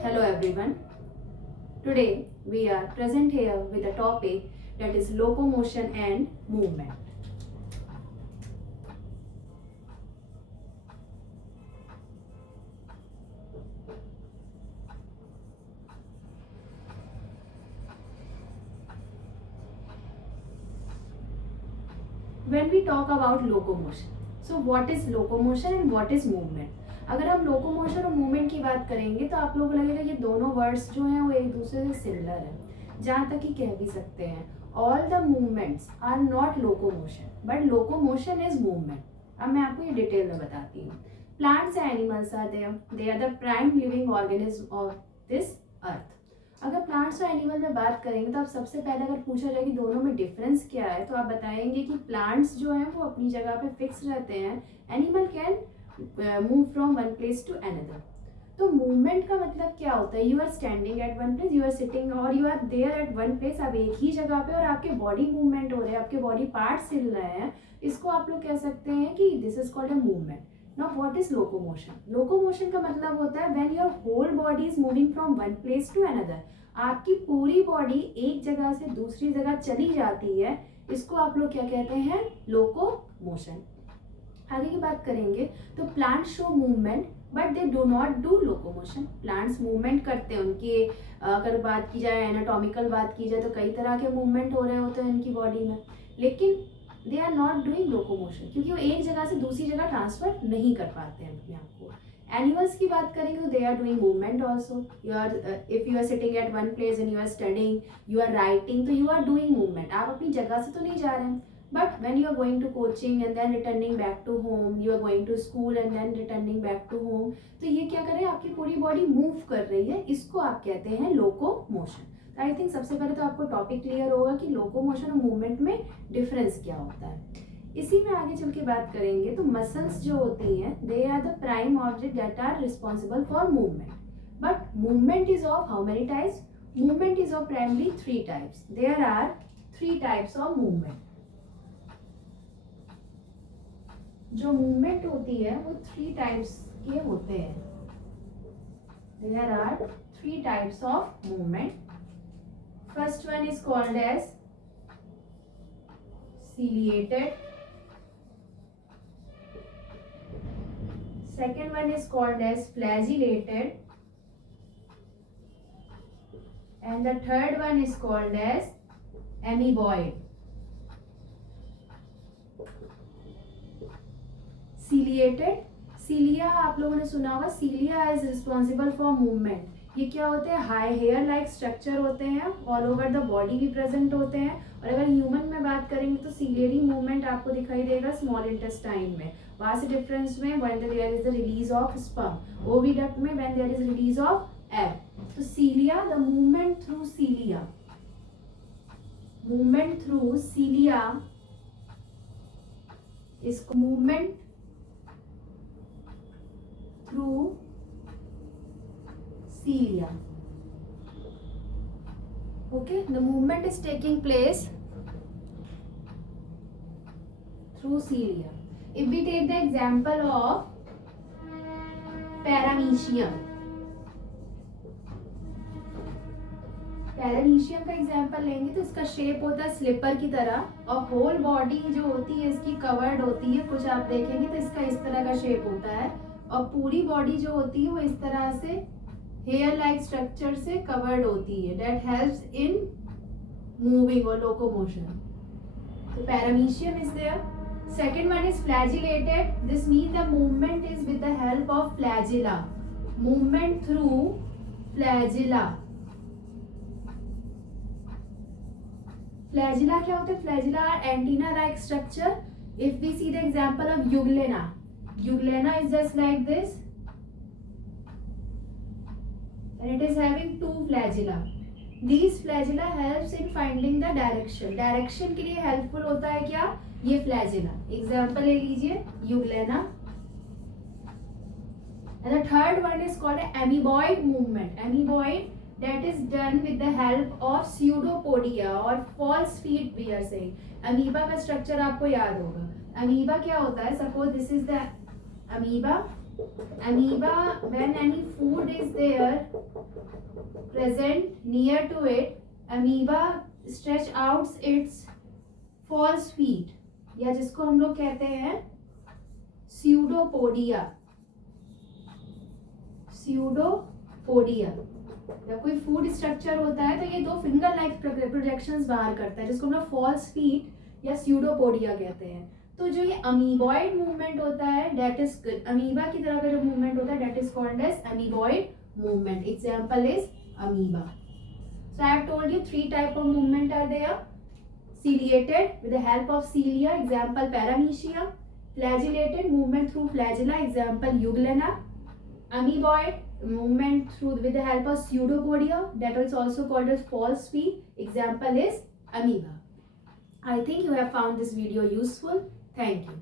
Hello everyone. Today we are present here with a topic that is locomotion and movement. When we talk about locomotion, so what is locomotion and what is movement? अगर हम locomotion और movement की बात करेंगे तो आप लोगों को लगेगा ये दोनों वर्ड्स जो हैं वो एक दूसरे से सिमिलर है, जहाँ तक कि कह भी सकते हैं all the movements are not locomotion but locomotion is movement. अब मैं आपको ये डिटेल में बताती हूँ. Plants and animals are there, they are the prime living organism of this earth. अगर प्लांट्स और एनिमल में बात करेंगे तो आप सबसे पहले अगर पूछा जाए कि दोनों में डिफरेंस क्या है तो आप बताएंगे कि प्लांट्स जो हैं वो अपनी जगह पे फिक्स रहते हैं, animal can move from one place to another. तो मूवमेंट का मतलब क्या होता है? You are standing at one place, you are sitting और you are there at one place. आप एक ही जगह पे और आपके बॉडी मूवमेंट हो रहे हैं, आपके बॉडी पार्ट्स हिल रहे हैं, इसको आप लोग कह सकते हैं कि this is called a movement. Now what is locomotion? Locomotion का मतलब होता है when your whole body is moving from one place to another. आपकी पूरी बॉडी एक जगह से दूसरी जगह चली जाती है, इसको आप लोग क्या कहते हैं? लोकोमोशन. आगे की बात करेंगे तो plant show movement but they do not do locomotion. Plants movement करते हैं, उनकी अगर बात की जाए एनाटॉमिकल बात की जाए तो कई तरह के मूवमेंट हो रहे होते हैं इनकी बॉडी में, लेकिन they are not doing locomotion क्योंकि वो एक जगह से दूसरी जगह ट्रांसफर नहीं कर पाते हैं अपने आप को. एनिमल्स की बात करेंगे तो they are doing movement also. You are if you are sitting at one place and you are studying, you are writing, तो यू आर डूइंग मूवमेंट. आप अपनी जगह से तो नहीं जा रहे हैं. But when you are going to coaching and then returning back to home, you are going to school and then returning back to home, तो ये क्या कर रहे हैं? आपकी पूरी बॉडी मूव कर रही है, इसको आप कहते हैं लोकोमोशन. तो आई थिंक सबसे पहले तो आपको टॉपिक क्लियर होगा कि लोकोमोशन और मूवमेंट में डिफरेंस क्या होता है. इसी में आगे चल के बात करेंगे तो मसल्स जो होती हैं they are the prime object that are responsible for movement. But movement is of how many types? Movement is of primarily three types. There are three types of movement. जो मूवमेंट होती है वो three types के होते हैं. There are three types of movement. First one is called as ciliated. Second one is called as flagellated. And the third one is called as amoeboid. Ciliated, cilia आप लोगों ने सुना होगा. cilia is responsible for movement. ये क्या होते हैं? High hair like structure होते हैं, ऑल ओवर द बॉडी भी प्रेजेंट होते हैं. और अगर ह्यूमन में बात करेंगे तो सिलियरी मूवमेंट आपको दिखाई देगा स्मॉल इंटेस्टाइन में. वहां से डिफरेंस में when there is the release of sperm, oviduct में when there is release of egg. तो cilia, the movement through cilia, movement through cilia, इसको movement through cilia. Okay, the movement is taking place through cilia. If we take the example of paramecium, paramecium का example लेंगे तो इसका shape होता है sleeper की तरह और होल बॉडी जो होती है इसकी कवर्ड होती है. कुछ आप देखेंगे तो इसका इस तरह का शेप होता है और पूरी बॉडी जो होती है वो इस तरह से हेयर लाइक स्ट्रक्चर से कवर्ड होती है. दैट हेल्प्स इन मूविंग और लोकोमोशन. तो paramecium is there. Second one is flagellated. This means the movement is with the help of flagella. Movement through flagella. Flagella क्या होता है? Flagella are antenna like structure. If we see the example of euglena, euglena is just like this and it is having two flagella. These flagella helps in finding the direction. Direction के लिए helpful होता है क्या? ये flagella. Example ले लीजिए euglena. And the third one is called amoeboid movement. Amoeboid that is done with the help of pseudopodia or false feet we are saying. Amoeba का structure आपको याद होगा. अमीबा क्या होता है? Suppose this is the amoeba amoeba, when any food is there present near to it, amoeba stretch out its false feet, या जिसको हम लोग कहते हैं स्यूडोपोडिया। स्यूडोपोडिया, जब कोई फूड स्ट्रक्चर होता है तो ये दो फिंगर लाइक प्रोजेक्शंस बाहर करता है, जिसको हम लोग फॉल्स फीट या स्यूडोपोडिया कहते हैं। तो जो ये अमीबॉइड मूवमेंट होता है, दैट इज अमीबा की तरह का जो मूवमेंट होता है, that is called as amoeboid movement. Example is amoeba. So I have told you 3 type of movement are there. ciliated with the help of cilia, example paramecia. Flagellated, movement through flagella, example euglena. Amoeboid, movement through with the help of pseudopodia, that is also called as false feet, example is amoeba. I think you have found this video useful. Thank you.